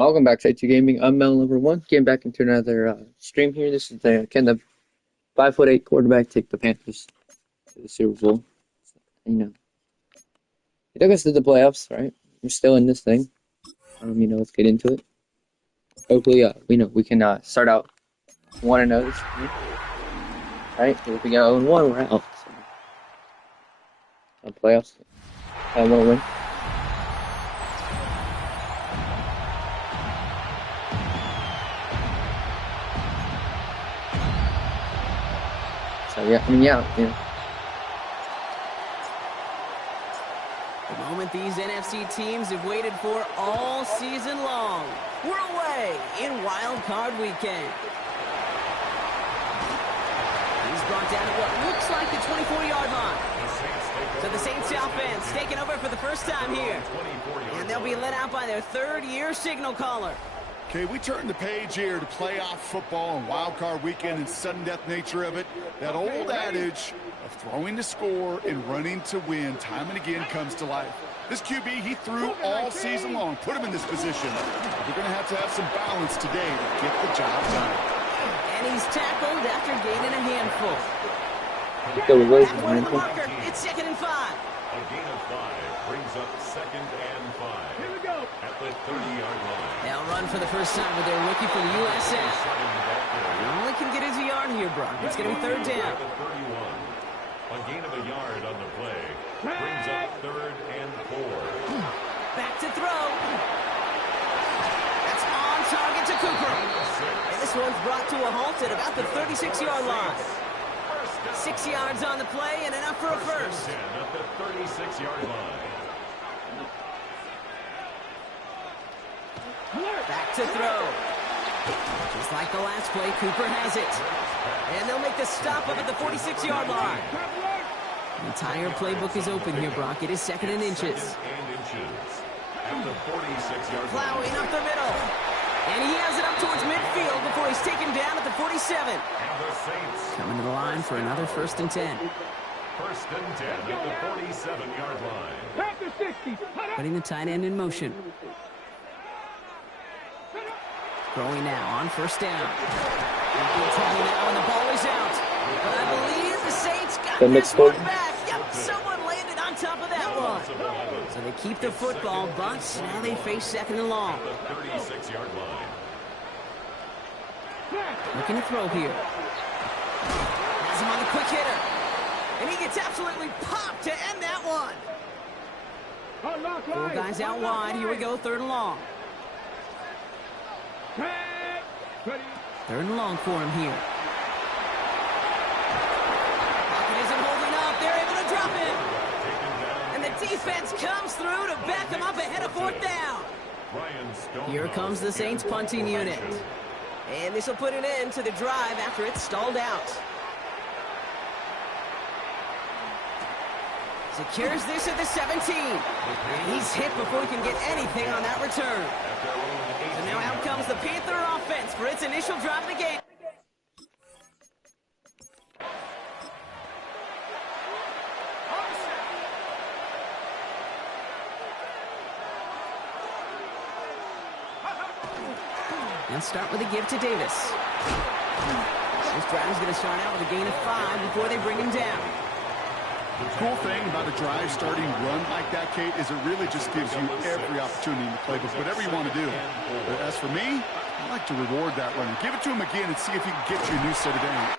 Welcome back to 2 Gaming. I'm Mel number one. Getting back into another stream here. This is the 5'8" quarterback take the Panthers to the Super Bowl. You know, he took us to the playoffs, right? We're still in this thing. Let's get into it. Hopefully, we can start out 1-0 this year, right? If we go 0-1, we're out. So, playoffs. I want to win. So yeah. The moment these NFC teams have waited for all season long. We're away in Wild Card Weekend. He's brought down to what looks like the 24-yard line. So the Saints offense taking over for the first time here. And they'll be led out by their third-year signal caller. Okay, we turn the page here to playoff football and wild card weekend and sudden death nature of it. That old adage of throwing to score and running to win time and again comes to life. This QB, he threw all season long, put him in this position. We're going to have some balance today to get the job done. And he's tackled after gaining a handful. Back one the marker. It's 2nd and 5. A gain of 5 brings up 2nd and 5. Here we go. At the 30-yard line. They'll run for the first time with their rookie for the USF. He only can get his yard here, Brock. It's going to be 3rd down. A gain of a yard on the play brings up 3rd and 4. Back to throw. That's on target to Cooper. And this one's brought to a halt at about the 36-yard line. 6 yards on the play and enough for a first. At the 36-yard line. Back to throw. Just like the last play, Cooper has it. And they'll make the stop up at the 46-yard line. The entire playbook is open here, Brock. It is 2nd and inches. At the 46-yard line. Plowing up the middle. And he has it up towards midfield before he's taken down at the 47. Coming to the line for another 1st and 10. 1st and 10 at the 47-yard line. Putting the tight end in motion. Throwing now on 1st down. Now and the ball is out. But I believe the Saints got this one back. Yep, someone landed on top of that one. So they keep the football, but now they face 2nd and long. The 36-yard line. Looking to throw here. Has him on the quick hitter. And he gets absolutely popped to end that one. 4 guys out wide. Here we go, 3rd and long. 3rd and long for him here. Pocket isn't holding up. They're able to drop him. And the defense comes through to back him up ahead of 4th down. Here comes the Saints punting unit. And this will put an end to the drive after it's stalled out. Secures this at the 17. And he's hit before he can get anything on that return. So now out comes the Panther offense for its initial drive of the game. They'll start with a give to Davis. This drive is going to start out with a gain of 5 before they bring him down. The cool thing about a drive starting run like that, Kate, is it really just gives you every opportunity in the playbook, whatever you want to do. But as for me, I like to reward that runner. Give it to him again and see if he can get you a new set of downs.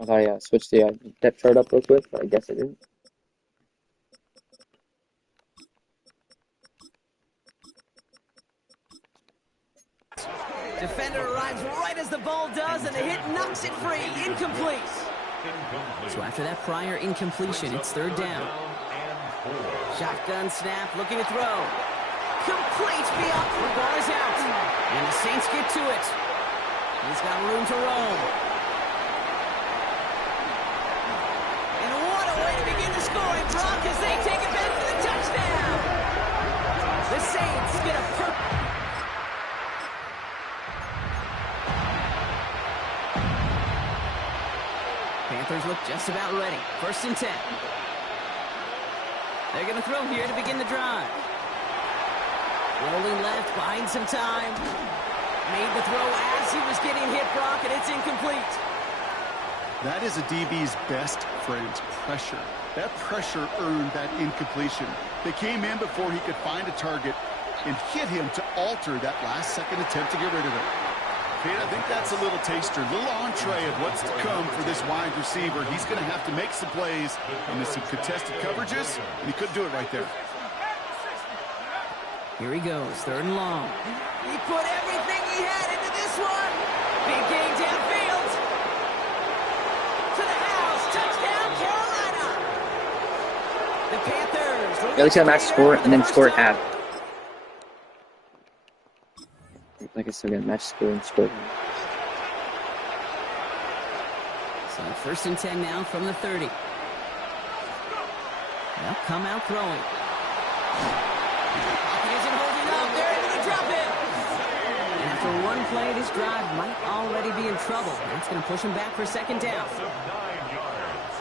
I thought I switched the depth chart up real quick, but I guess I didn't. Defender arrives right as the ball does, and the hit knocks it free. Incomplete. So after that prior incompletion, it's 3rd down. Shotgun snap, looking to throw. Complete beyond. The ball is out. And the Saints get to it. He's got room to roam. And what a way to begin the scoring, Brock, as they take it back for the touchdown. The Saints get a perfect. Panthers look just about ready. 1st and 10. They're going to throw here to begin the drive. Rolling left, buying some time. Made the throw as he was getting hit, Brock, and it's incomplete. That is a DB's best friend, pressure. That pressure earned that incompletion. They came in before he could find a target and hit him to alter that last-second attempt to get rid of it. Kate, I think that's a little taster, a little entree of what's to come for this wide receiver. He's going to have to make some plays into some contested coverages, and he couldn't do it right there. Here he goes, 3rd and long. He put everything he had into this one. Big gain downfield. To the house, touchdown, Carolina. The Panthers. Yeah, let's get a match score and then score at half. Like I said, we got match score and score. So 1st and 10 now from the 30. They'll come out throwing. He isn't holding up. They're able to drop him. And after one play, this drive might already be in trouble. That's going to push him back for 2nd down. 9 yards.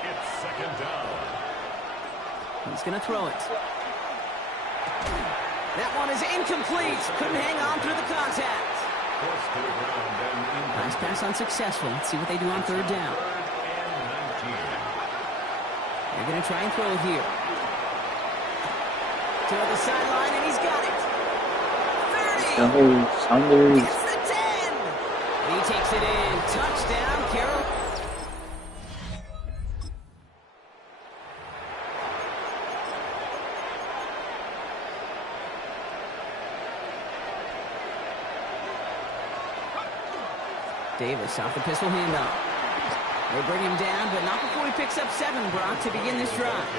It's 2nd down. He's going to throw it. That one is incomplete. Couldn't hang on through the contact. Forced to the ground and Nice pass unsuccessful. Let's see what they do on 3rd down. 19. They're going to try and throw it here. To the sideline, and he's got it. 30. Saunders. Gets the 10. He takes it in. Touchdown, Carol. Davis off the pistol handoff. They bring him down, but not before he picks up 7, Brock, to begin this drive.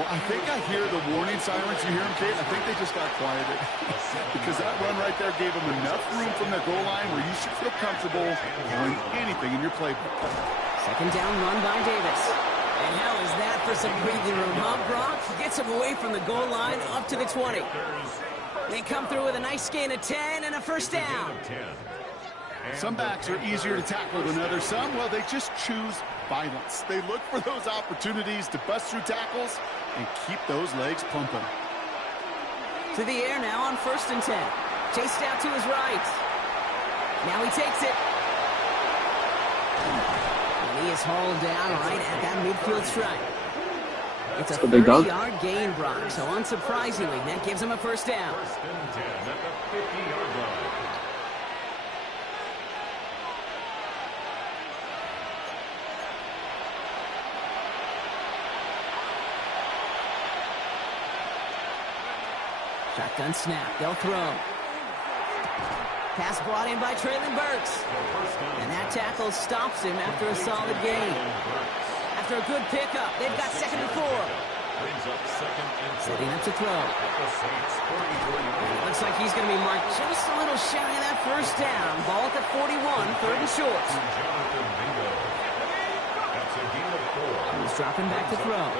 Well, I think I hear the warning sirens. You hear them, Kate? I think they just got quieted. Because that run right there gave them enough room from the goal line where you should feel comfortable doing anything in your playbook. 2nd down run by Davis. And how is that for some breathing room, huh, Brock? Gets him away from the goal line up to the 20. They come through with a nice gain of 10 and a 1st down. Some backs are easier to tackle than others. Some, well, they just choose violence. They look for those opportunities to bust through tackles and keep those legs pumping. To the air now on 1st and 10. Chased out to his right. Now he takes it. And he is hauled down right at that midfield stripe. It's a 30-yard gain, Brock, so unsurprisingly, that gives him a 1st down. 1st and 10 at the 50-yard line. Shotgun snap. They'll throw. Pass brought in by Traylon Burks. And that tackle stops him after a solid gain. After a good pickup, they've got 2nd and 4. Setting up to throw. It looks like he's going to be marked just a little shy of that 1st down. Ball at the 41, 3rd and short. He's dropping back to throw.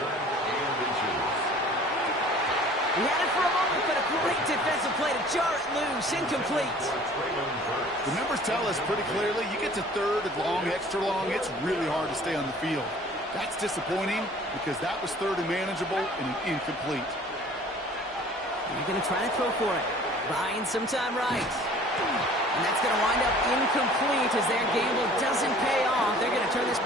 He had it for a moment, but a great defensive play to jar it loose. Incomplete. The numbers tell us pretty clearly, you get to 3rd and long, extra long, it's really hard to stay on the field. That's disappointing because that was 3rd and manageable and an incomplete. They're going to try to throw for it. Buying some time right. And that's going to wind up incomplete as their gamble doesn't pay off. They're going to turn this...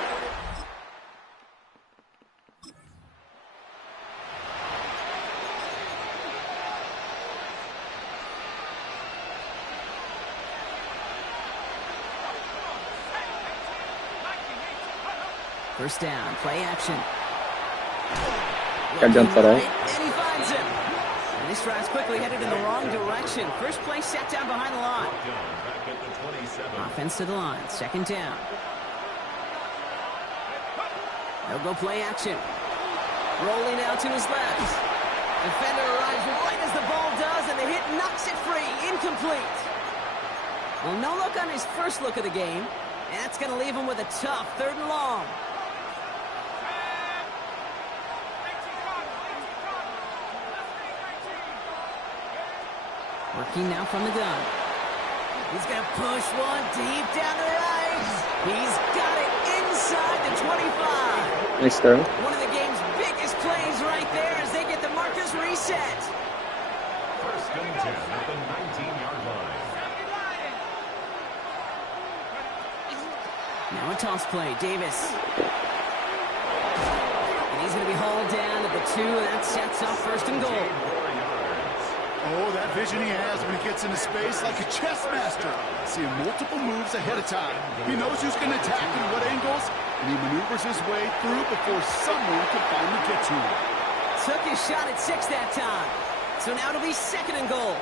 First down, play action. Got jumped that out. And he finds him. And this drive's quickly headed in the wrong direction. First play set down behind the line. Offense to the line, 2nd down. They'll go play action. Rolling out to his left. Defender arrives right as the ball does, and the hit knocks it free. Incomplete. Well, no look on his first look of the game. And that's going to leave him with a tough 3rd and long. Working now from the gun. He's going to push one deep down the right. He's got it inside the 25. Nice throw. One of the game's biggest plays right markers reset. First and 10 at the 19-yard line. Now a toss play. Davis. And he's going to be hauled down at the 2. That sets up first and goal. Oh, that vision he has when he gets into space like a chess master. Seeing multiple moves ahead of time. He knows who's going to attack and what angles, and he maneuvers his way through before someone can finally get to him. Took his shot at 6 that time. So now it'll be second and goal.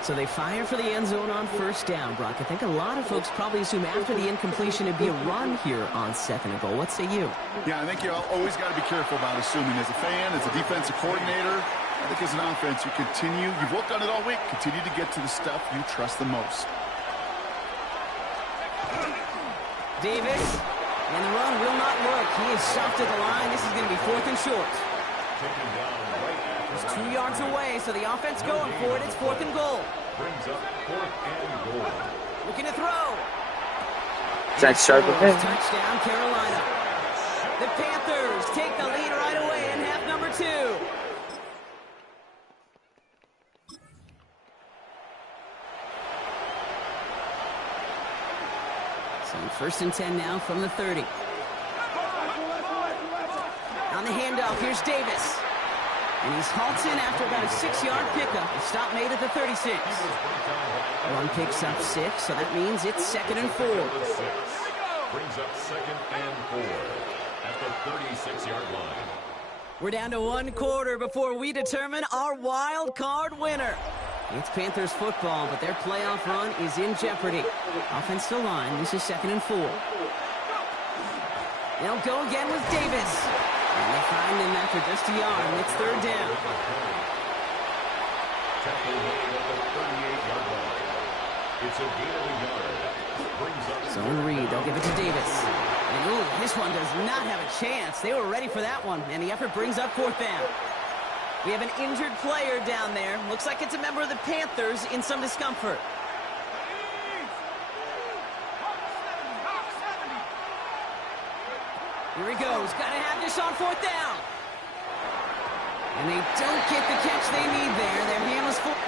So they fire for the end zone on first down, Brock. I think a lot of folks probably assume after the incompletion it'd be a run here on second and goal. What say you? Yeah, I think you always got to be careful about assuming. As a fan, as a defensive coordinator, I think as an offense, you've worked on it all week, continue to get to the stuff you trust the most. Davis, and the run will not work. He is stopped at the line. This is going to be fourth and short. He's 2 yards away, so the offense going for it. It's fourth and goal. Brings up fourth and goal. Looking to throw. Zach Sharp with him. Touchdown, Carolina. The Panthers take the lead right away in half number 2. So first and 10 now from the 30. On the handoff, here's Davis. And he's halted after about a 6-yard pickup. A stop made at the 36. One picks up 6, so that means it's second and 4. Brings up second and 4 at the 36-yard line. We're down to 1 quarter before we determine our wild card winner. It's Panthers football, but their playoff run is in jeopardy. Offensive line, this is second and 4. They'll go again with Davis. And they find him after just a yard, and it's third down. It's a gain of a yard. Brings up Zone read, they'll give it to Davis. And ooh, this one does not have a chance. They were ready for that one, and the effort brings up fourth down. We have an injured player down there. Looks like it's a member of the Panthers in some discomfort. Here he goes. Got to have this on fourth down. And they don't get the catch they need there. Their hand was full.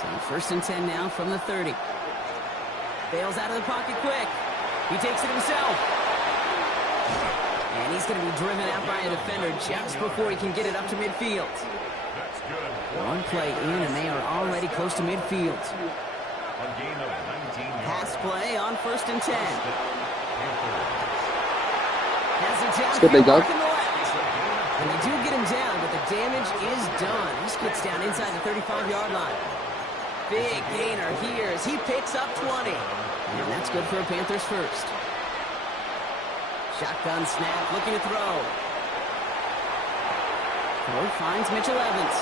So first and 10 now from the 30. Bails out of the pocket quick. He takes it himself. And he's going to be driven out by a defender just before he can get it up to midfield. One play in, and they are already close to midfield. a gain of 19 yards. Pass play on first and 10. Has it down. That's good, big dog. And they do get him down, but the damage is done. This gets down inside the 35-yard line. Big gainer here as he picks up 20. And that's good for a Panthers first. Shotgun snap, looking to throw. Ford finds Mitchell Evans.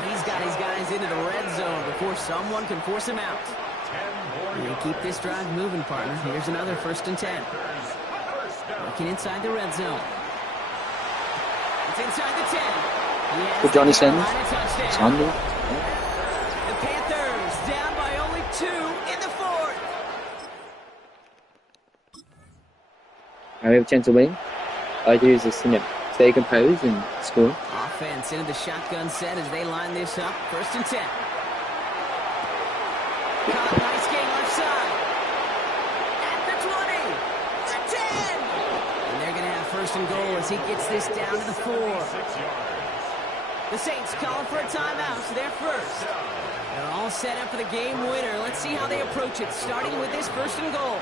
And he's got his guys into the red zone before someone can force him out. And they keep this drive moving, partner. Here's another first and 10. Working inside the red zone. It's inside the 10. Good Johnny Sins. It's on there. The Panthers down by only 2 in the fourth. Now we have a chance to win. All I do is just, stay composed and score. Offense into the shotgun set as they line this up. First and 10. Caught, nice game left side. At the 20. The 10. And they're going to have first and goal as he gets this down to the 4. The Saints calling for a timeout, so they're first. They're all set up for the game winner. Let's see how they approach it, starting with this first and goal.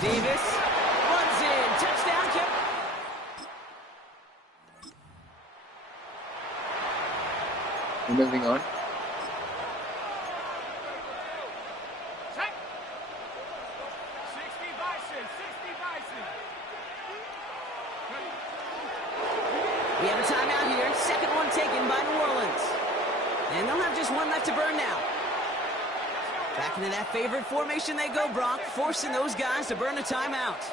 Davis runs in. Touchdown. We're moving on. We have a timeout here. Second one taken by New Orleans. And they'll have just one left to burn now. Back into that favorite formation they go, Brock, forcing those guys to burn a timeout.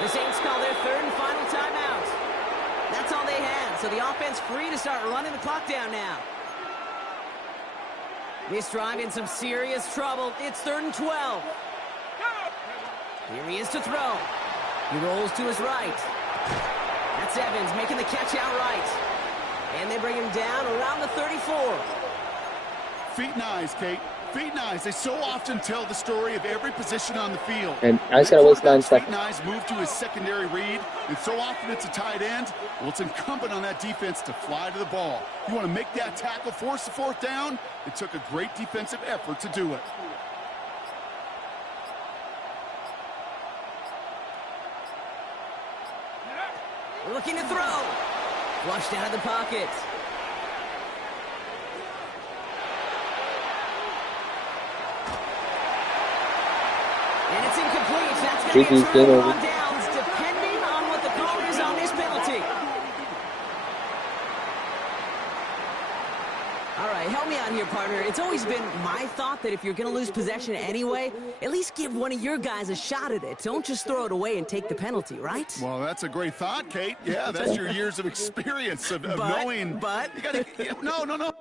The Saints call their third and final timeout. That's all they had, so the offense free to start running the clock down now. This drive in some serious trouble. It's 3rd and 12. Here he is to throw. He rolls to his right. That's Evans making the catch outright. And they bring him down around the 34. Feet and eyes, Kate. Feet and eyes. They so often tell the story of every position on the field. And I just got to waste 9 Feet seconds. and eyes move to his secondary read, and so often it's a tight end. Well, it's incumbent on that defense to fly to the ball. You want to make that tackle, force the 4th down? It took a great defensive effort to do it. Looking to throw. Flushed out of the pocket. And it's incomplete. That's going to be a turnover on downs, depending on what the call is on this penalty. All right, help me out here, partner. It's always been my thought that if you're going to lose possession anyway, at least give one of your guys a shot at it. Don't just throw it away and take the penalty, right? Well, that's a great thought, Kate. Yeah, that's your years of experience of knowing. But You gotta, no.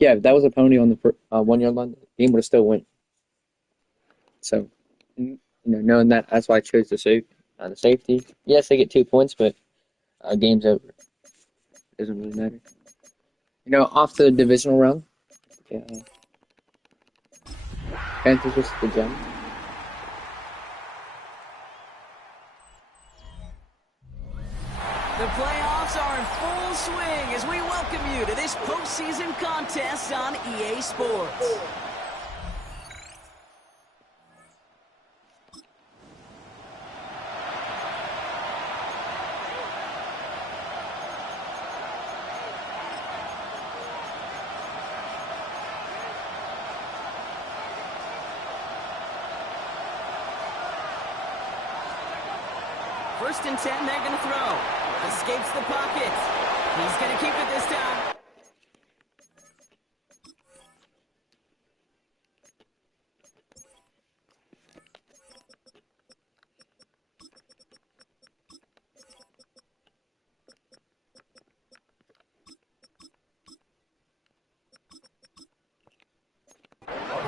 Yeah, if that was a penalty on the 1 yard line, the game would have still won. So, knowing that, that's why I chose the safety. Yes, they get 2 points, but game's over. Doesn't really matter. Off the divisional round, Panthers versus the Giants. the playoffs are in full swing as we welcome you to this postseason contest on EA Sports. First and 10, they're going to throw. Escapes the pocket. He's going to keep it this time.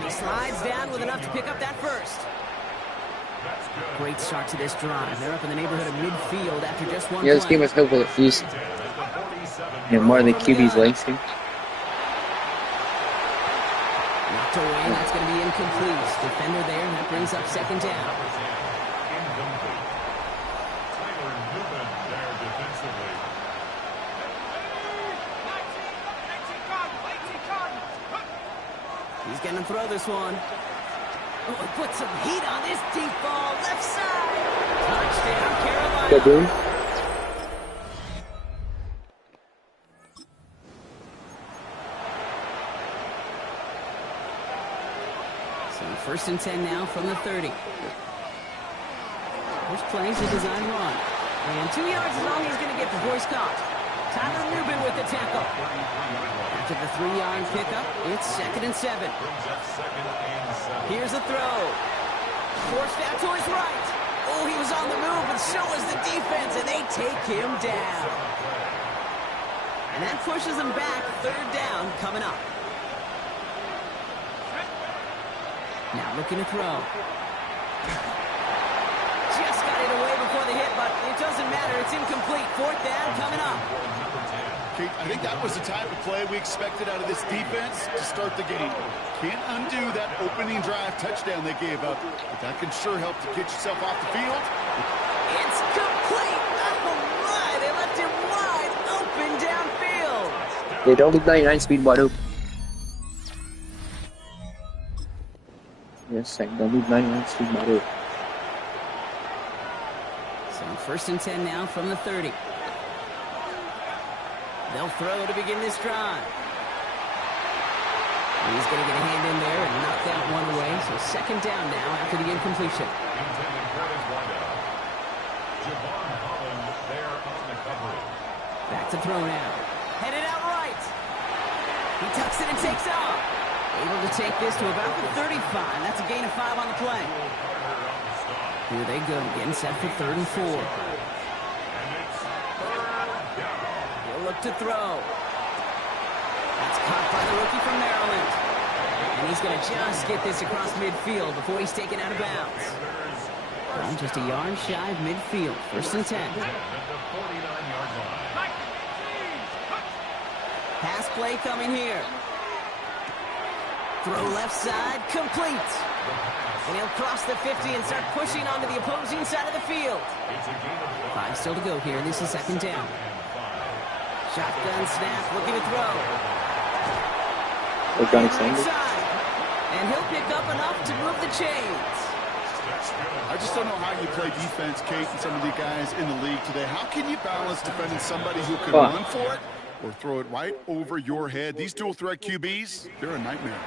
He slides down with enough to pick up that first. Great start to this drive. They're up in the neighborhood of midfield after just one This play. game was hopeful at least more than the QB's length here. Knocked away, and that's going to be incomplete. Defender there, and that brings up 2nd down. He's going to throw this one. Oh, put some heat on this deep ball. Left side. Touchdown, Carolina. Good boom. So 1st and 10 now from the 30. First play is a design run. And 2 yards is all he's going to get before he's caught. Tyler Rubin with the tackle. After the 3-yard pickup, it's 2nd and 7. Here's a throw. Forced out to his right. Oh, he was on the move, but so was the defense, and they take him down. And that pushes them back. 3rd down coming up. Now looking to throw. Just got it away before the hit, but it doesn't matter. It's incomplete. 4th down coming up. Kate, I think that was the type of play we expected out of this defense to start the game. Can't undo that opening drive touchdown they gave up, but that can sure help to get yourself off the field. It's complete. Oh, my. They left him wide open downfield. They don't leave 99 speed wide open. Yes, don't leave 99 speed wide open. So 1st and 10 now from the 30. They'll throw to begin this drive. He's going to get a hand in there and knock that one away. So 2nd down now after the incompletion. Back to throw now. Headed out right. He tucks it and takes off. Able to take this to about the 35. That's a gain of 5 on the play. Here they go, getting set for 3rd and 4. He'll look to throw. That's caught by the rookie from Maryland. And he's going to just get this across midfield before he's taken out of bounds. Well, just a yard shy of midfield. 1st and 10. Pass play coming here. Throw left side, complete. And he'll cross the 50 and start pushing onto the opposing side of the field. 5 still to go here. This is 2nd down. Shotgun snap, looking to throw. Right side. And he'll pick up enough to move the chains. I just don't know how you play defense, Kate, and some of the guys in the league today. How can you balance defending somebody who can run for it or throw it right over your head? These dual threat QBs, they're a nightmare.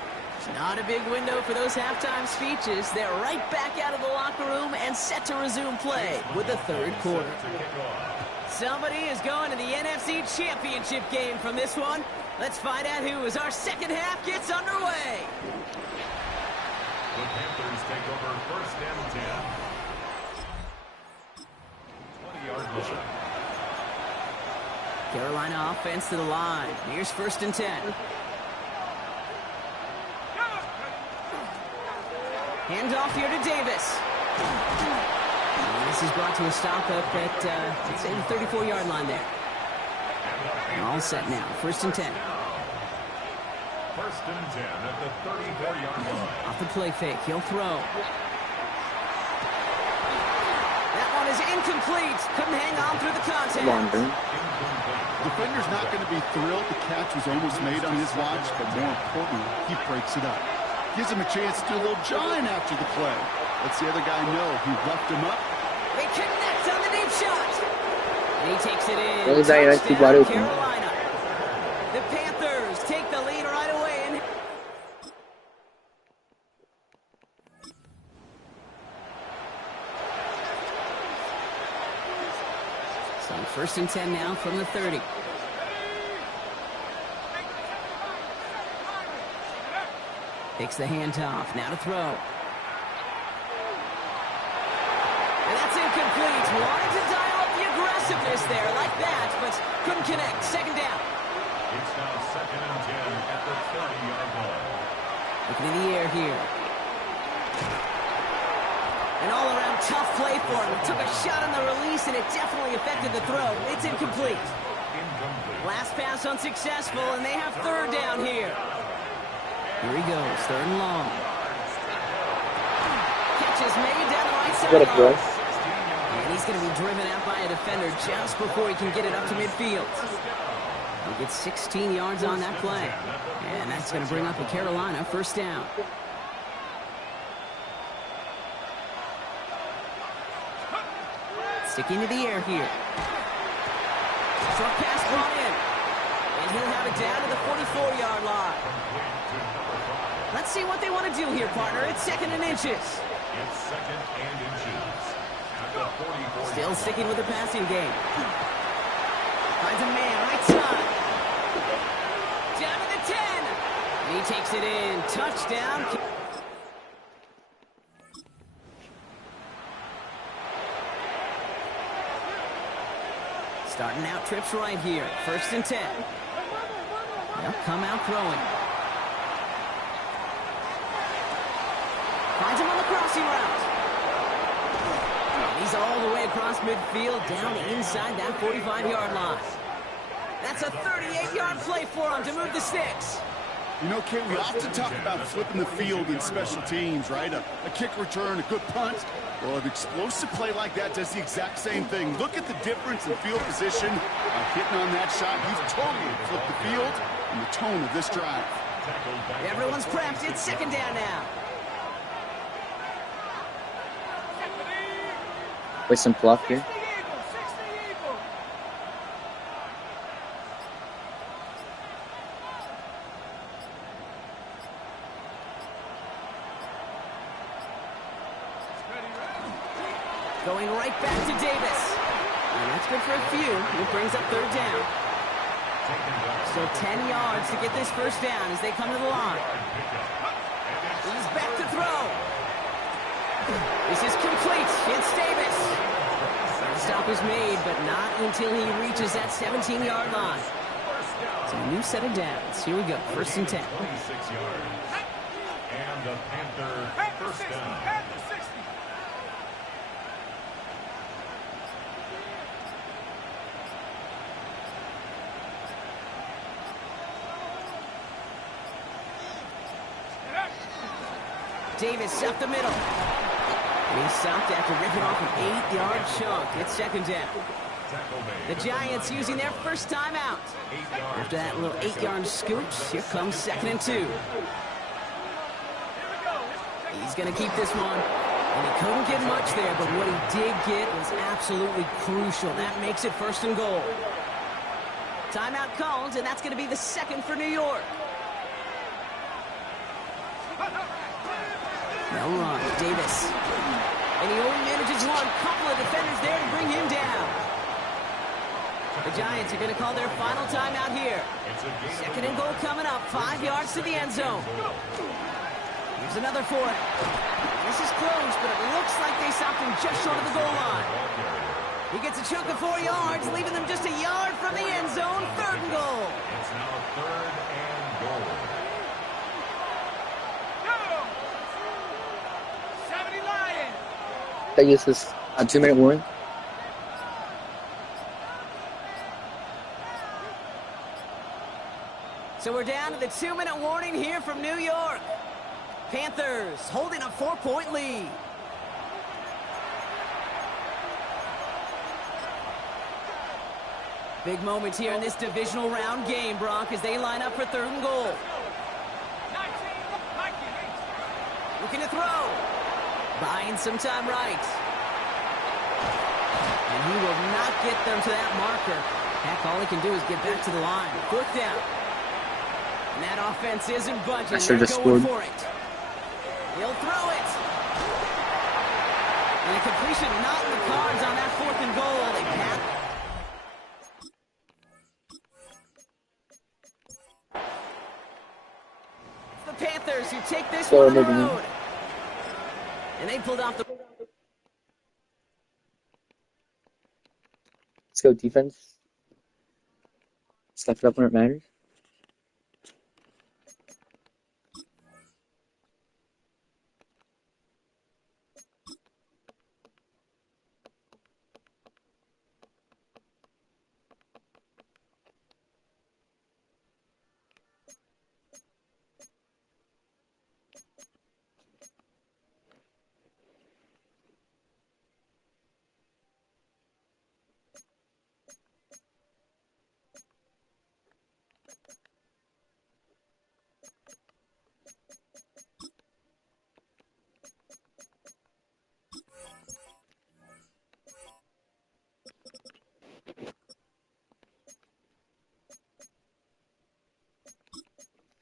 Not a big window for those halftime speeches. They're right back out of the locker room and set to resume play with the 3rd quarter. Somebody is going to the NFC Championship game from this one. Let's find out who as our second half gets underway. The Panthers take over 1st and 10. 20-yard line. Carolina offense to the line. Here's 1st and 10. Handoff here to Davis. And this is brought to a stop up at, let's say, the 34-yard line there. All set now. 1st and 10. 1st and 10 at the 34-yard line. Off the play fake. He'll throw. That one is incomplete. Couldn't hang on through the contact. Defender's not going to be thrilled the catch was almost made on his watch, but more importantly, he breaks it up. Gives him a chance to do a little jawing after the play. Lets the other guy know he roughed him up. They connect on the deep shot. And he takes it in. Touchdown, Carolina. The Panthers take the lead right away. So 1st and 10 now from the 30. Takes the handoff. Now to throw. And that's incomplete. Wanted to dial up the aggressiveness there like that, but couldn't connect. 2nd down. It's now 2nd and 10 at the 30-yard line. Looking in the air here. An all-around tough play for him. He took a shot on the release, and it definitely affected the throw. It's incomplete. Last pass unsuccessful, and they have 3rd down here. Here he goes, 3rd and long. Catch is made down the right sideline. And he's going to be driven out by a defender just before he can get it up to midfield. He gets 16 yards on that play. And that's going to bring up a Carolina 1st down. Sticking to the air here. Short pass brought in. And he'll have it down to the 44-yard line. Let's see what they want to do here, partner. It's 2nd and inches. It's 2nd and inches. At the 44. Still sticking with the passing game. Finds a man, right side. Down to the 10. He takes it in. Touchdown. Starting out trips right here. 1st and 10. They'll come out throwing. Finds him on the crossing route. And he's all the way across midfield, down inside that 45-yard line. That's a 38-yard play for him to move the sticks. You know, Kate, we often talk about flipping the field in special teams, right? A kick return, a good punt. Well, an explosive play like that does the exact same thing. Look at the difference in field position. By hitting on that shot, you've totally flipped the field and the tone of this drive. Everyone's prepped. It's 2nd down now. With some fluff here. Going right back to Davis. And that's good for a few. It brings up 3rd down. So 10 yards to get this 1st down as they come to the line. He's back to throw. This is complete. It's Davis. The stop is made, but not until he reaches that 17-yard line. So So a new set of downs. Here we go, 1st and 10. 26 yards. And the Panther first down. Davis up the middle. And he's stopped after ripping off an 8-yard chunk. It's 2nd down. The Giants using their first timeout. After that little 8-yard scooch, here comes 2nd and 2. He's going to keep this one. And he couldn't get much there, but what he did get was absolutely crucial. That makes it 1st and goal. Timeout called, and that's going to be the 2nd for New York. No run, Davis. And he only manages one. Couple of defenders there to bring him down. The Giants are going to call their final timeout here. 2nd and goal coming up. 5 yards to the end zone. Here's another for it. This is close, but it looks like they stopped him just short of the goal line. He gets a chunk of 4 yards, leaving them just a yard from the end zone. 3rd and goal. It's now 3rd and goal. That uses a 2-minute warning. So we're down to the 2-minute warning here from New York. Panthers holding a 4-point lead. Big moment here in this divisional round game, Brock, as they line up for 3rd and goal. Looking to throw. Buying some time right. And he will not get them to that marker. Heck, all he can do is get back to the line. 4th down. And that offense isn't budging. They're going scored. for it. He'll throw it. And a completion not in the cards on that 4th and goal. They pat. It's the Panthers who take this one on the road. And they pulled off the... Let's go defense. Step it up when it matters.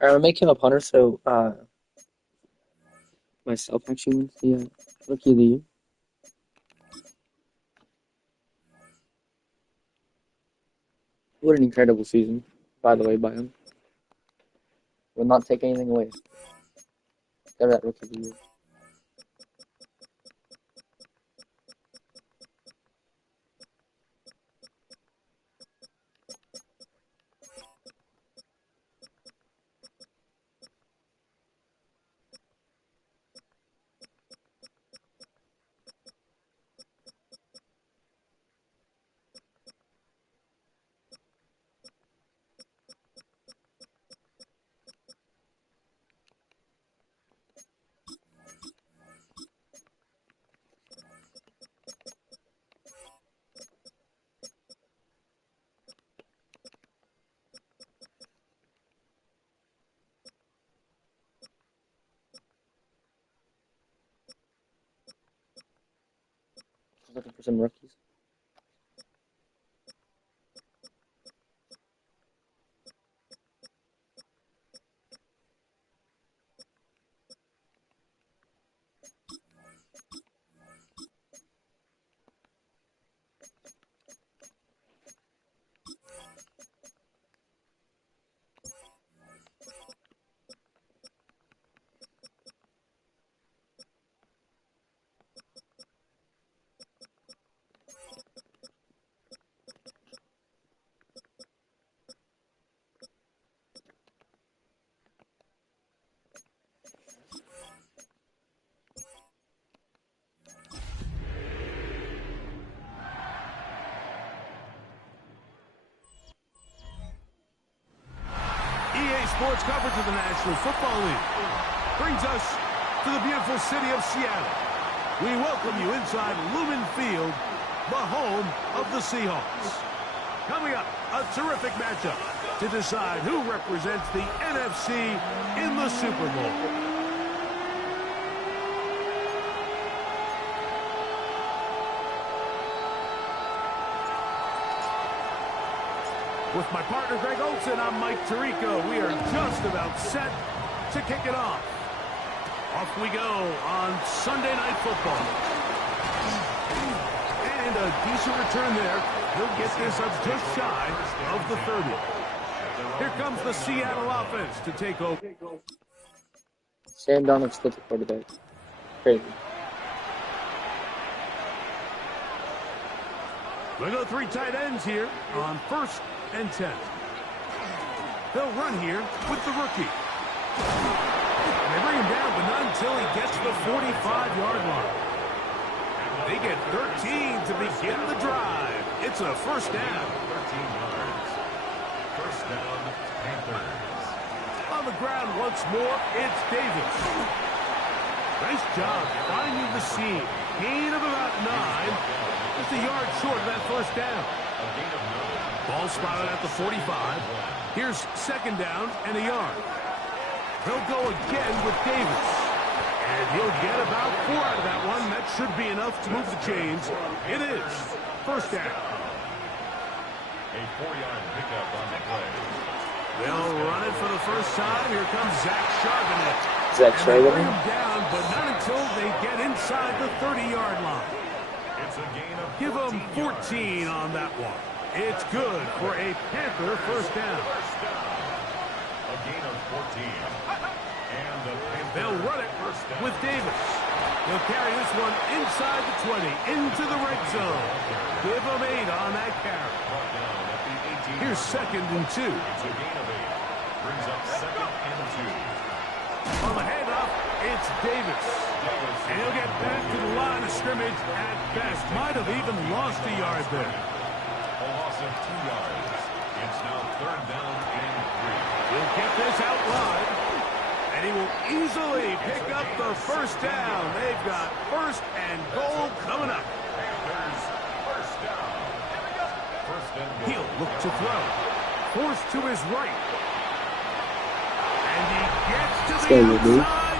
Alright, I'm gonna make him a punter, so myself actually wins the Rookie of the Year. What an incredible season, by the way, by him. Will not take anything away. Give that Rookie of the Year. Looking for some rookies. Sunday sports coverage of the National Football League brings us to the beautiful city of Seattle. We welcome you inside Lumen Field, the home of the Seahawks. Coming up, a terrific matchup to decide who represents the NFC in the Super Bowl. With my partner, Greg Olson, I'm Mike Tirico. We are just about set to kick it off. Off we go on Sunday Night Football. And a decent return there. He'll get this up just shy of the 30. Here comes the Seattle offense to take over. Sam Donald's still the quarterback. Crazy. We go 3 tight ends here on 1st and 10. They'll run here with the rookie. They bring him down, but not until he gets to the 45-yard line. They get 13 to begin the drive. It's a first down. 13 yards. First down, Panthers. On the ground once more, it's Davis. Nice job finding the seam. Gain of about 9. Just a yard short of that first down. Ball spotted at the 45. Here's 2nd down and a yard. They'll go again with Davis. And he'll get about 4 out of that one. That should be enough to move the chains. It is first down. A 4-yard pickup on the play. They'll run it for the first time. Here comes Zach Charbonnet. Zach Charbonnet. Bring Charbonnet. him down, but not until they get inside the 30-yard line. It's a gain of Give them 14 on that one. It's good for a Panther first down. A gain of 14. And the Panthers They'll run it with Davis. He'll carry this one inside the 20, into the red zone. Give them 8 on that carry. Here's 2nd and 2. It's a gain of 8. Brings up 2nd and 2. On the handoff, it's Davis. And he'll get back to the line of scrimmage at best. Might have even lost a yard there. A loss of 2 yards. It's now 3rd down and 3. He'll get this out wide. And he will easily pick up the first down. They've got 1st and goal coming up. Panthers first down. First and goal. He'll look to throw. Forced to his right. And he gets to the outside.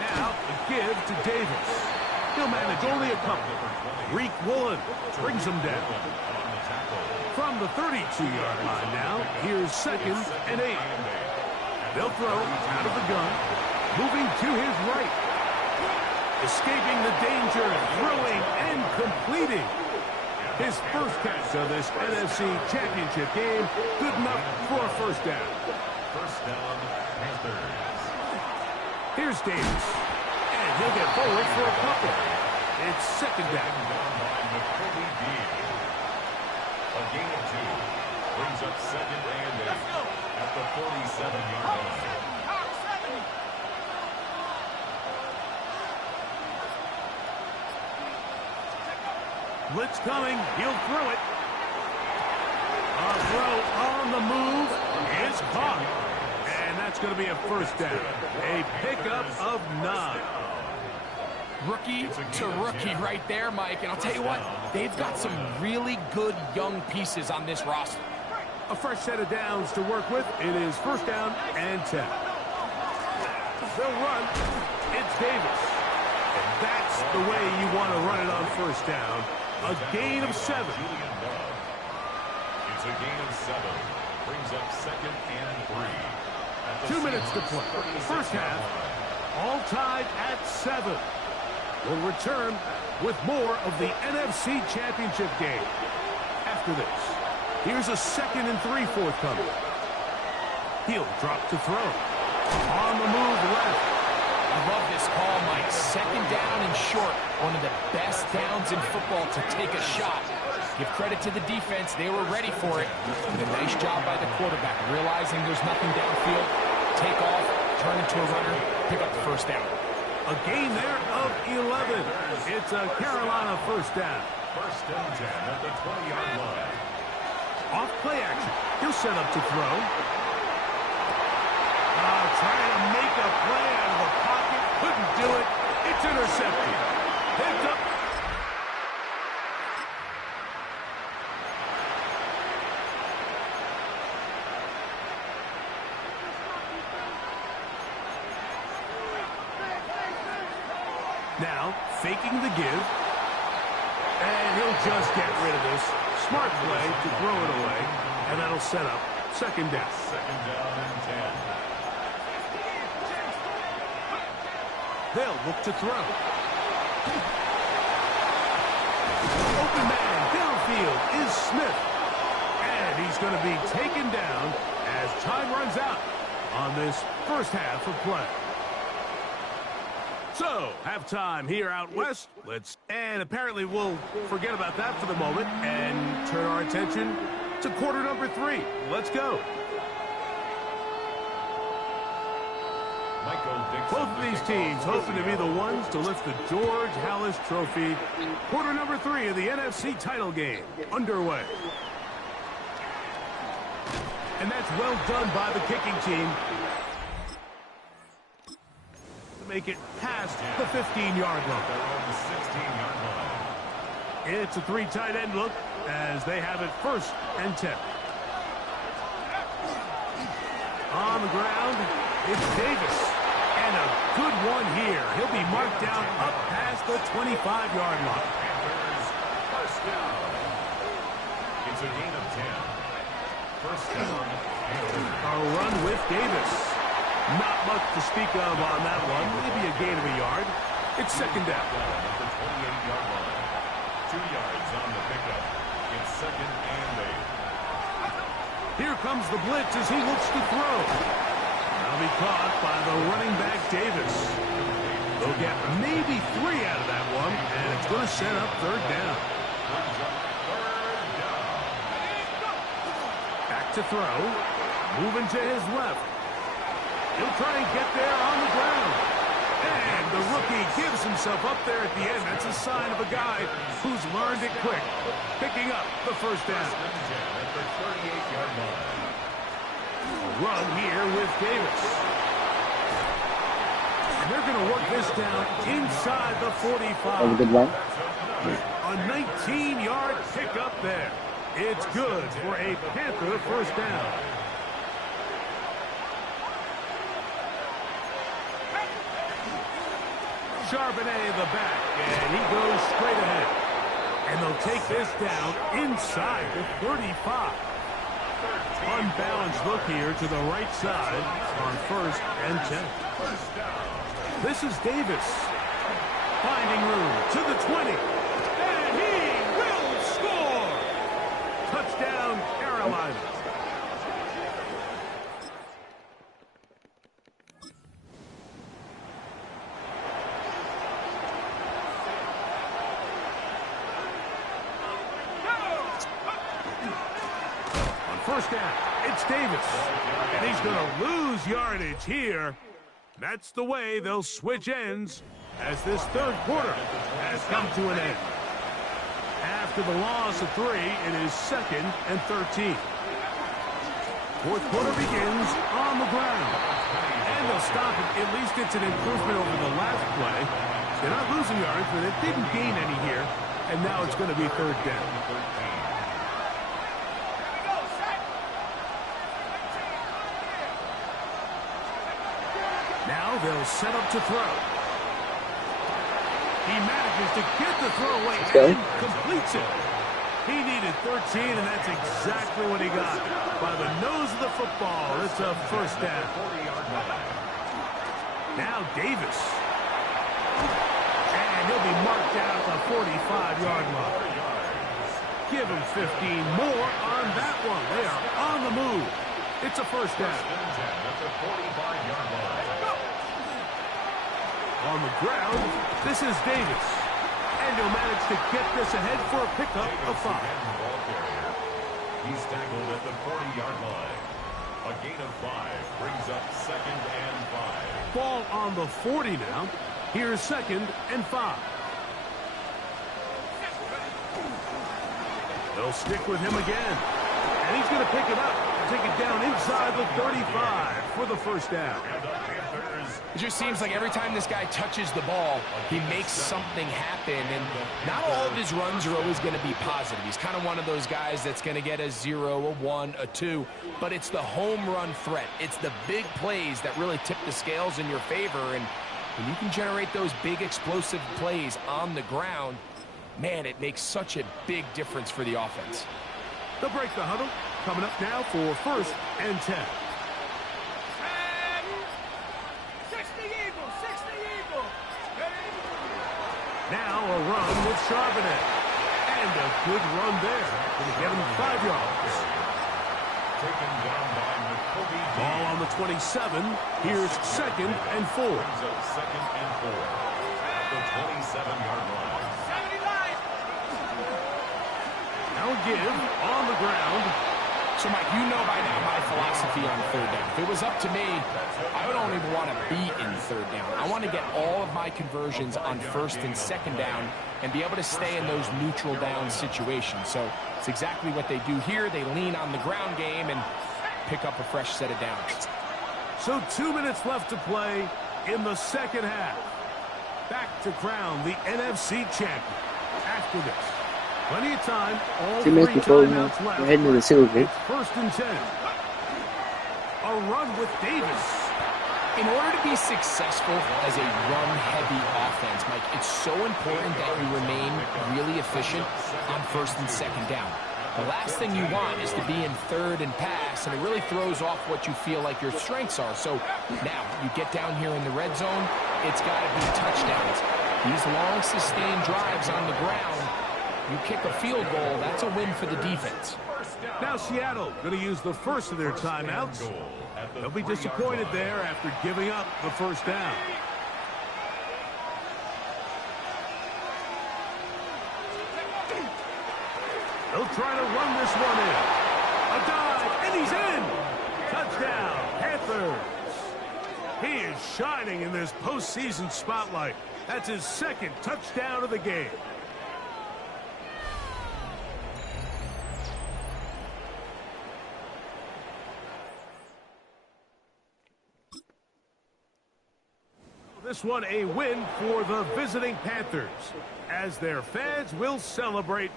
Now, a give to Davis. He'll manage only a couple. Reek Woolen brings him down. From the 32-yard line now, here's 2nd and 8. They'll throw out of the gun, moving to his right. Escaping the danger, throwing and completing. His first catch of this NFC Championship game, good enough for a first down. First down, Panthers. Here's Davis. And he'll get forward for a couple. It's 2nd down. A gain of 2. Brings up 2nd and 8 at the 47-yard line. Blitz coming. He'll throw it. A throw on the move is caught. And that's going to be a first down. A pickup of 9. Rookie to rookie right there, Mike. And I'll tell you what, they've got some really good young pieces on this roster. A fresh set of downs to work with. It is first down and 10. They'll run. It's Davis. And that's the way you want to run it on first down. A gain of 7. It's a gain of 7. Brings up 2nd and 3. 2 minutes to play. First half, all tied at 7. We'll return with more of the NFC Championship game. After this, here's a 2nd and 3 forthcoming. He'll drop to throw. On the move left. I love this call, Mike. 2nd down and short. One of the best downs in football to take a shot. Give credit to the defense. They were ready for it. Did a nice job by the quarterback, realizing there's nothing downfield. Take off, turn into a runner, pick up the first down. A gain there of 11. It's a Carolina first down. First and 10 at the 20-yard line. Off play action. He'll set up to throw. Trying to make a play out of the pocket. Couldn't do it. It's intercepted. Picked up. Now, faking the give. And he'll just get rid of this. Smart play to throw it away. And that'll set up second down. Second down and 10. They'll look to throw. Open man downfield is Smith. And he's going to be taken down as time runs out on this first half of play. So, halftime here out west. And apparently we'll forget about that for the moment and turn our attention to quarter number 3. Let's go. Both of these teams hoping to be the ones to lift the George Halas Trophy. Quarter number 3 of the NFC title game underway. And that's well done by the kicking team to make it past the 15-yard line. It's a 3 tight end look as they have it first and 10. On the ground, it's Davis. And a good one here. He'll be marked down up past the 25-yard line. First down. It's a gain of 10. First down. A run with Davis. Not much to speak of on that one. Maybe a gain of a yard. It's second down. At the 28-yard line. 2 yards on the pickup. It's second and 8. Here comes the blitz as he looks to throw. That'll be caught by the running back Davis. They'll get maybe 3 out of that one, and it's going to set up third down. Back to throw. Moving to his left. He'll try and get there on the ground. And the rookie gives himself up there at the end. That's a sign of a guy who's learned it quick. Picking up the first down. At the 38-yard line. Run here with Davis. And they're going to work this down inside the 45. That was a good run. A 19-yard pickup there. It's good for a Panther first down. Charbonnet the back, and he goes straight ahead. And they'll take this down inside the 35. Unbalanced look here to the right side on first and 10. This is Davis. Finding room to the 20. And he will score! Touchdown, Carolina. First down, it's Davis. And he's going to lose yardage here. That's the way they'll switch ends as this third quarter has come to an end. After the loss of 3, it is second and 13. Fourth quarter begins on the ground. And they'll stop it. At least it's an improvement over the last play. They're not losing yards, but it didn't gain any here. And now it's going to be third down. Now they'll set up to throw. He manages to get the throw away and completes it. He needed 13, and that's exactly what he got. By the nose of the football, it's a first down. Now Davis. And he'll be marked down at the 45-yard line. Give him 15 more on that one. They are on the move. It's a first down. At the 45-yard line. On the ground, this is Davis. And he'll manage to get this ahead for a pickup of 5. He's tackled at the 40-yard line. A A gain of 5 brings up 2nd and 5. Ball on the 40 now. Here's 2nd and 5. They'll stick with him again. And he's going to pick it up and take it down inside the 35 for the first down. It just seems like every time this guy touches the ball, he makes something happen. And not all of his runs are always going to be positive. He's kind of one of those guys that's going to get a 0, a 1, a 2. But it's the home run threat. It's the big plays that really tip the scales in your favor. And when you can generate those big explosive plays on the ground, man, it makes such a big difference for the offense. They'll break the huddle. Coming up now for 1st and 10. Now a run with Charbonnet. And a good run there. Going to get him 5 yards. Taken down by McCoby. Ball on the 27. Here's 2nd and 4. Brings up 2nd and 4. At the 27-yard line. Now a give on the ground. So, Mike, you know by now my philosophy on 3rd down. If it was up to me, I would only want to be in 3rd down. I want to get all of my conversions on 1st and 2nd down and be able to stay in those neutral down situations. So it's exactly what they do here. They lean on the ground game and pick up a fresh set of downs. So 2 minutes left to play in the 2nd half. Back to crown the NFC champion. After this, plenty of time. All 2 minutes 3 before timeouts left. we're heading to the Super Bowl. It's 1st and 10. A run with Davis. In order to be successful as a run-heavy offense, Mike, it's so important that you remain really efficient on 1st and 2nd down. The last thing you want is to be in 3rd and pass, and it really throws off what you feel like your strengths are. So now you get down here in the red zone, it's got to be touchdowns. These long, sustained drives on the ground, you kick a field goal, that's a win for the defense. Now Seattle going to use the first of their timeouts. They'll be disappointed there after giving up the 1st down. They'll try to run this one in. A dive, and he's in! Touchdown, Panthers! He is shining in this postseason spotlight. That's his 2nd touchdown of the game. This one a win for the visiting Panthers. As their fans will celebrate,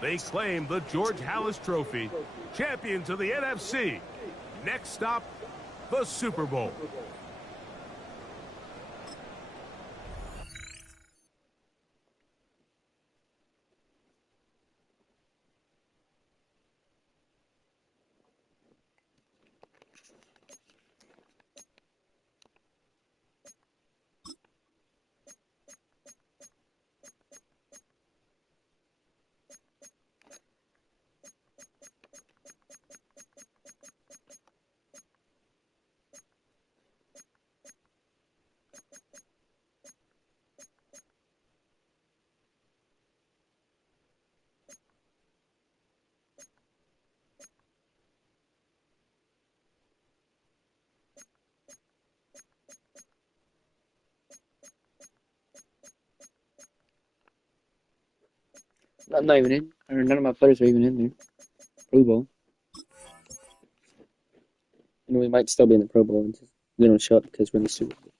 they claim the George Halas Trophy. Champions of the NFC. Next stop, the Super Bowl. I'm not even in. Or none of my players are even in there. Pro Bowl. And we might still be in the Pro Bowl. And just, they don't show up because we're in the Super Bowl.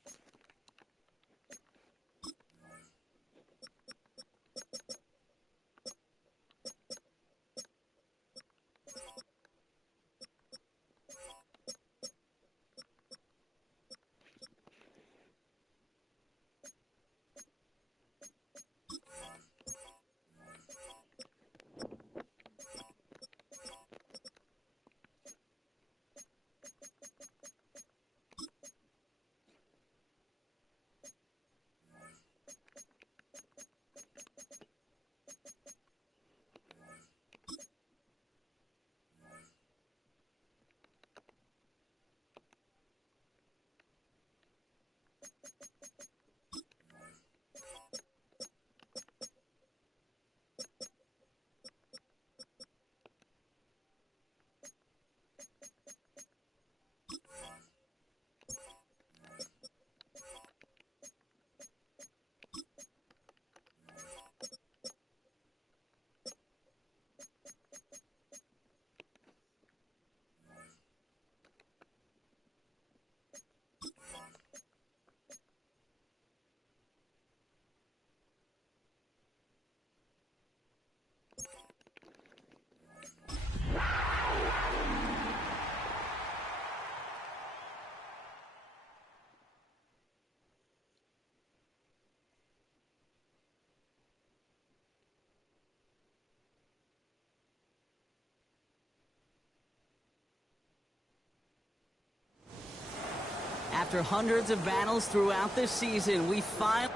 After hundreds of battles throughout this season, we finally...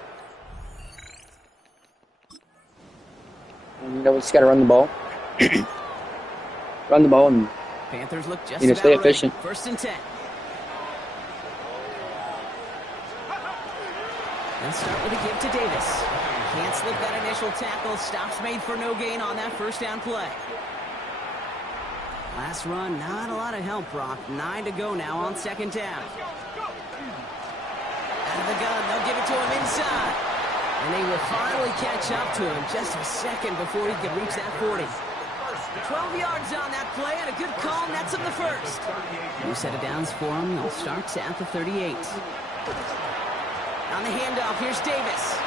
You know, we just got to run the ball. Run the ball and Panthers look just stay about efficient. ready. First and 10. Let's start with a give to Davis. Can't slip that initial tackle. Stops made for no gain on that first down play. Last run, not a lot of help, Brock. 9 to go now on second down. Out of the gun, they'll give it to him inside. And they will finally catch up to him just a second before he could reach that 40. 12 yards on that play, and a good call nets him the first. New set of downs for him. They'll start at the 38. On the handoff, here's Davis.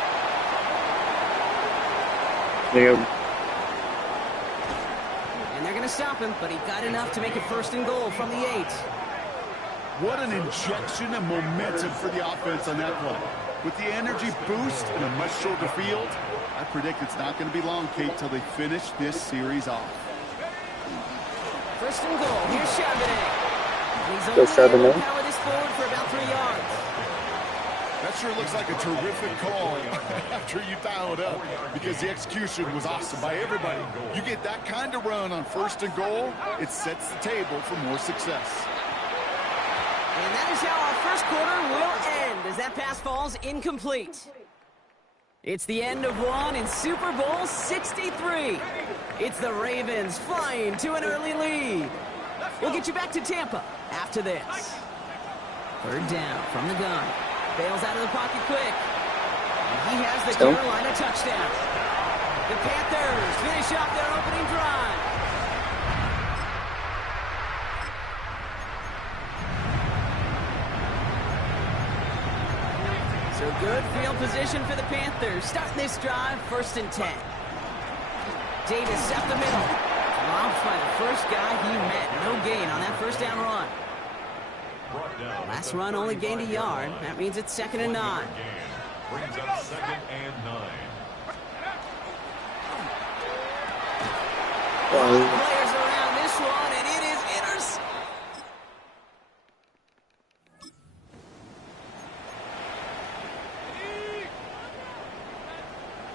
There you go. And they're going to stop him, but he got enough to make it first and goal from the 8. What an injection of momentum for the offense on that play. With the energy boost and a much shorter field, I predict it's not going to be long, Kate, till they finish this series off. First and goal, here's Charbonnet. And he's Go only able Charbonnet. to power this forward for about 3 yards. That sure looks like a terrific call after you dial it up, because the execution was awesome by everybody. You get that kind of run on first and goal, it sets the table for more success. And that is how our first quarter will end as that pass falls incomplete. It's the end of one in Super Bowl 63. It's the Ravens flying to an early lead. We'll get you back to Tampa after this. Third down from the gun. Bails out of the pocket quick. And he has the Carolina touchdown. The Panthers finish off their opening drive. So good field position for the Panthers. Starting this drive, first and 10. Davis up the middle. Dropped by the first guy he met. No gain on that first down run. Last run only gained a yard. That means it's second and 9. Brings up second and 9. Players around this one, and it is intercepted.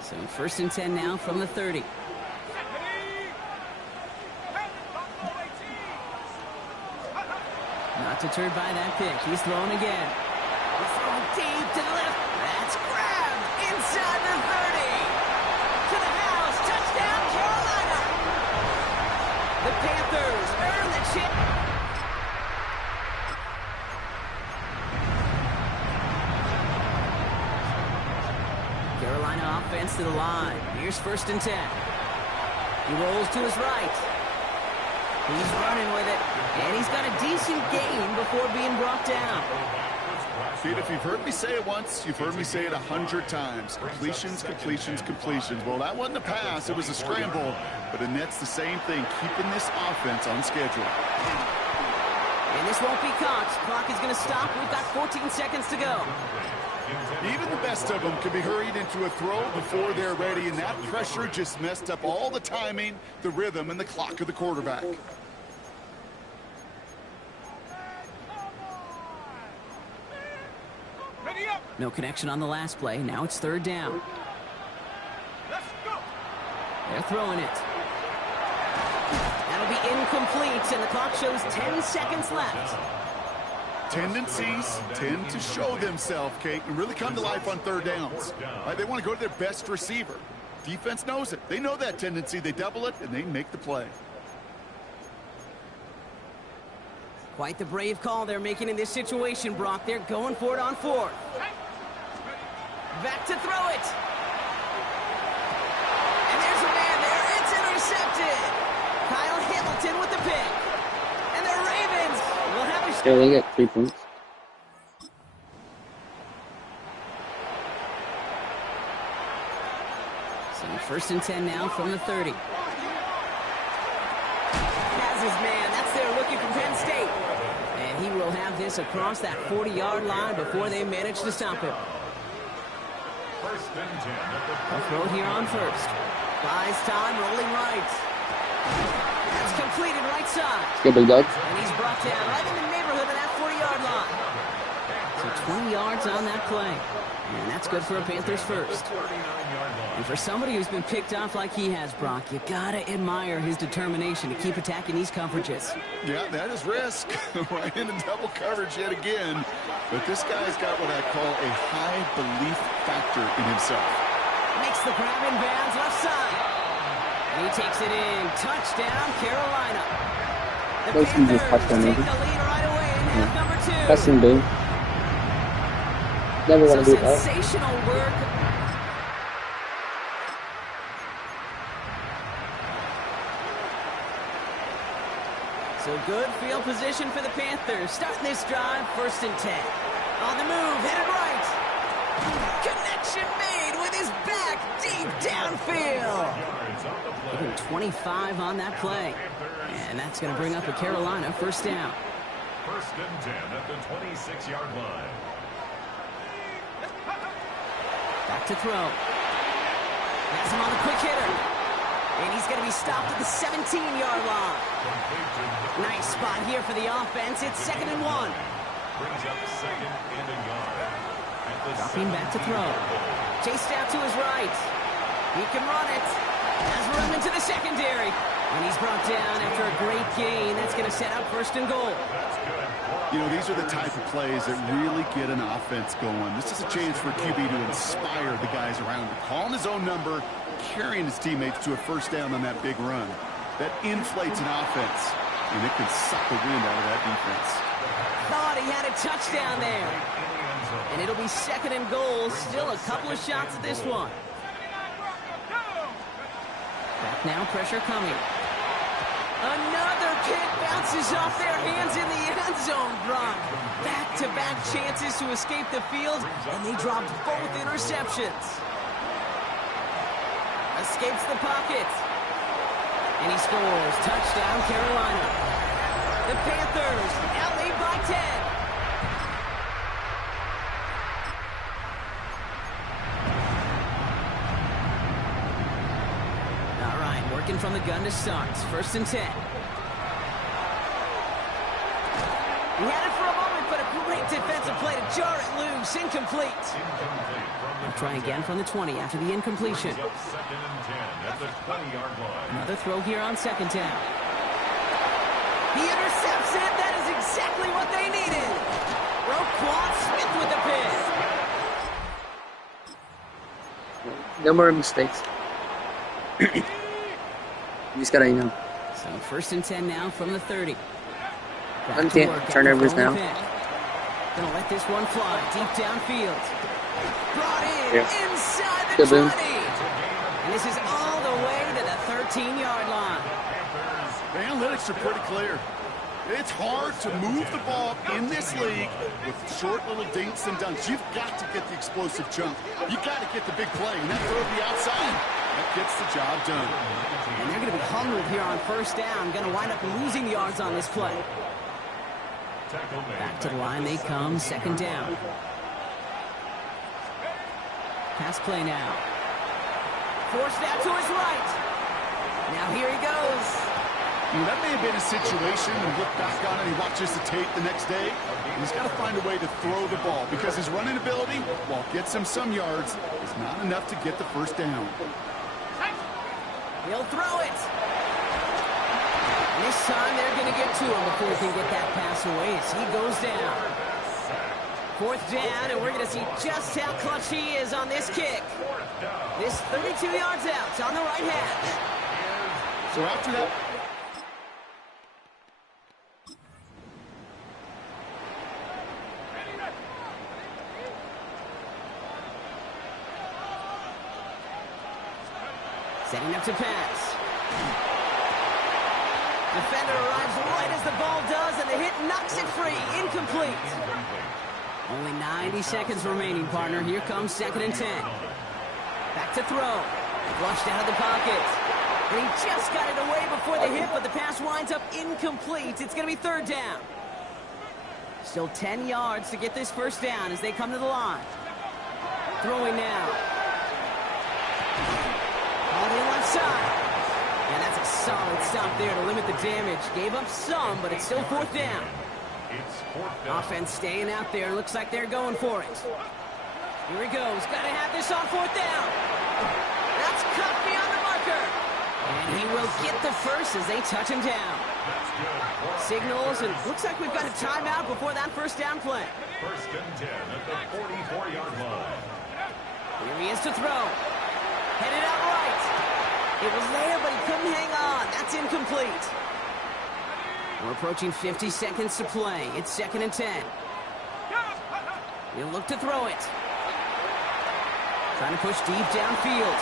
So first and 10 now from the 30. Not deterred by that pick. He's throwing again. He's throwing deep to the left. That's grabbed inside the 30. To the house. Touchdown, Carolina. The Panthers earn the chip. Carolina offense to the line. Here's first and 10. He rolls to his right. He's running with it, and he's got a decent gain before being brought down. Pete, if you've heard me say it once, you've heard me say it 100 times. Completions, completions, completions. Well, that wasn't a pass. It was a scramble. But it nets the same thing, keeping this offense on schedule. And this won't be caught. Clock is going to stop. We've got 14 seconds to go. Even the best of them can be hurried into a throw before they're ready, and that pressure just messed up all the timing, the rhythm, and the clock of the quarterback. No connection on the last play. Now it's third down. They're throwing it. That'll be incomplete, and the clock shows 10 seconds left. Tendencies tend to show themselves, Kate, and really come to life on third downs. Right? They want to go to their best receiver. Defense knows it. They know that tendency. They double it, and they make the play. Quite the brave call they're making in this situation, Brock. They're going for it on fourth. Back to throw it. And there's a man there. It's intercepted. Kyle Hamilton with the pick. And the Ravens will have a... Yeah, they got 3 points. So first and 10 now from the 30. Has his man. That's their rookie from Penn State. And he will have this across that 40-yard line before they manage to stop him. A throw here on first. Buys time, rolling right. That's completed right side. Good, big dog. And he's brought down right in the neighborhood of that 40-yard line. So 20 yards on that play. And that's good for a Panthers first. And for somebody who's been picked off like he has, Brock, you gotta admire his determination to keep attacking these coverages. Yeah, that is risk. Right into double coverage yet again. But this guy's got what I call a high belief factor in himself. Makes the grab in bounds left side. And he takes it in. Touchdown, Carolina. The Panthers take the lead right away in half number 2. Passing boom. Never want to do that. Sensational work. So good field position for the Panthers. Starting this drive, 1st and 10. On the move, headed right. Connection made with his back deep downfield. Getting 25 on that play. And that's going to bring up a Carolina 1st down. 1st and 10 at the 26-yard line. Back to throw. That's him on the quick hitter. And he's going to be stopped at the 17-yard line. Nice spot here for the offense. It's 2nd and 1. Brings up 2nd and a yard. Dropping back to throw. Chased out to his right. He can run it. Has room into the secondary. And he's brought down after a great gain. That's going to set up 1st and goal. You know, these are the type of plays that really get an offense going. This is a chance for QB to inspire the guys around him. Calling his own number, carrying his teammates to a 1st down on that big run. That inflates an offense, and it can suck the wind out of that defense. Thought he had a touchdown there. And it'll be 2nd and goal. Still a couple of shots at this one. Back now, pressure coming. Another kick bounces off their hands in the end zone, Brock. Back-to-back chances to escape the field, and they dropped both interceptions. Escapes the pocket. And he scores. Touchdown, Carolina. The Panthers now lead by 10. All right, working from the gun to start. 1st and 10. He had it for a moment, but a great defensive play to jar it loose. Incomplete. They'll try again from the 20 after the incompletion. 2nd and 10 at the 20-yard line. Another throw here on 2nd down. He intercepts it. That is exactly what they needed. Roquan Smith with the pick. No more mistakes. You just gotta, So 1st and 10 now from the 30. Turnovers now. Gonna let this one fly deep downfield. Brought in inside the Good 20. boom. And this is all the way to the 13-yard line. The analytics are pretty clear. It's hard to move the ball in this league with short little dinks and dunks. You've got to get the explosive jump. You've got to get the big play, and that throw to the outside, that gets the job done. And they're going to be humbled here on 1st down. Going to wind up losing yards on this play. Back to the line they come. 2nd down. Pass play now. Forced out to his right. Now here he goes. That may have been a situation, and look back on it, he watches the tape the next day, and he's got to find a way to throw the ball because his running ability, while it gets him some yards, is not enough to get the 1st down. He'll throw it. And this time they're going to get to him before he can get that pass away as he goes down. 4th down, and we're going to see just how clutch he is on this kick. This 32 yards out on the right hash. So after that... Setting up to pass. Defender arrives right as the ball does, and the hit knocks it free. Incomplete. Only 90 seconds remaining, partner. Here comes 2nd and 10. Back to throw. Flushed out of the pocket. And he just got it away before the hit, but the pass winds up incomplete. It's going to be 3rd down. Still 10 yards to get this 1st down as they come to the line. Throwing now. On the left side. And that's a solid stop there to limit the damage. Gave up some, but it's still 4th down. It's 4th down. Offense staying out there. Looks like they're going for it. Here he goes. Got to have this on 4th down. That's cut beyond the marker. And he will get the first as they touch him down. That's good. Signals, and looks like we've got a timeout before that first down play. 1st and 10 at the 44-yard line. Here he is to throw. Headed out right. It was there, but he couldn't hang on. That's incomplete. We're approaching 50 seconds to play. It's 2nd and 10. He'll look to throw it. Trying to push deep downfield.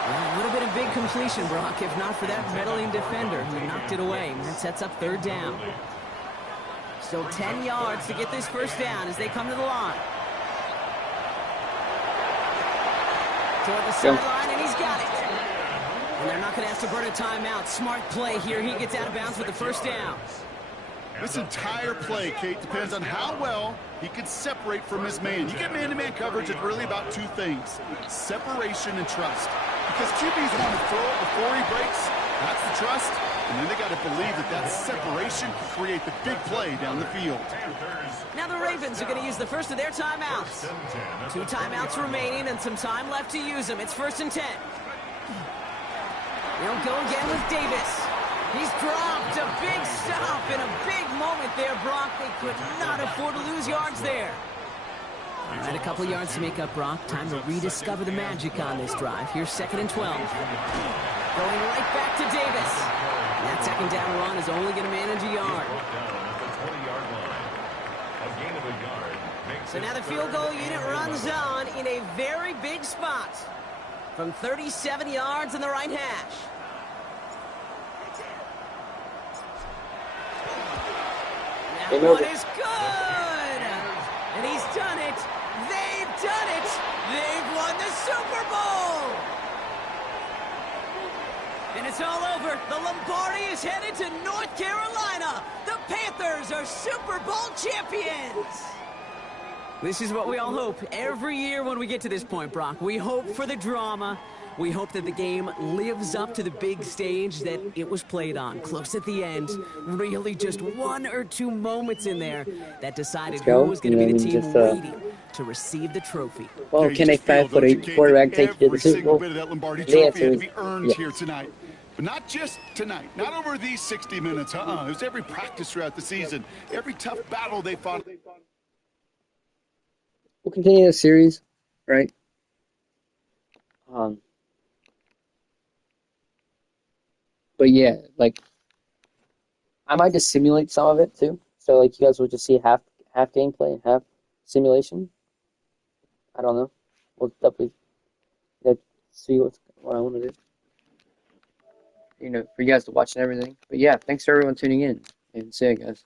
Well, it would have been a big completion, Brock, if not for that meddling defender who knocked it away. And that sets up 3rd down. Still 10 yards to get this first down as they come to the line. Toward the sideline, and he's got it. And they're not going to have to burn a timeout. Smart play here. He gets out of bounds with the first down. This entire play, Kate, depends on how well he can separate from his man. You get man-to-man coverage, it's really about 2 things: separation and trust. Because QBs want to throw it before he breaks. That's the trust. And then they got to believe that that separation can create the big play down the field. Now the Ravens are going to use the first of their timeouts. 2 timeouts remaining and some time left to use them. It's 1st and 10. They'll go again with Davis. He's dropped a big stop and a big moment there, Brock. They could not afford to lose yards there. All right, a couple yards to make up, Brock. Time to rediscover the magic on this drive. Here's 2nd and 12. Going right back to Davis. That 2nd down run is only going to manage a yard. So now the field goal unit runs on in a very big spot from 37 yards in the right hash. That one is good! And he's done it! They've done it! They've won the Super Bowl! And it's all over. The Lombardi is headed to North Carolina. The Panthers are Super Bowl champions! This is what we all hope every year when we get to this point, Brock. We hope for the drama. We hope that the game lives up to the big stage that it was played on. Close at the end. Really just 1 or 2 moments in there that decided who was going to be the team waiting to receive the trophy. Well, can a 5'8" quarterback take you to the Super Bowl? Every single bit of that Lombardi The trophy answer had to is be earned yes. here tonight. But not just tonight. Not over these 60 minutes. It was every practice throughout the season. Every tough battle they fought. We'll continue the series, right? But yeah, like I might just simulate some of it too. So like you guys will just see half gameplay and half simulation. I don't know. We'll definitely see what I want to do. You know, for you guys to watch and everything. But yeah, thanks to everyone tuning in, and see you guys.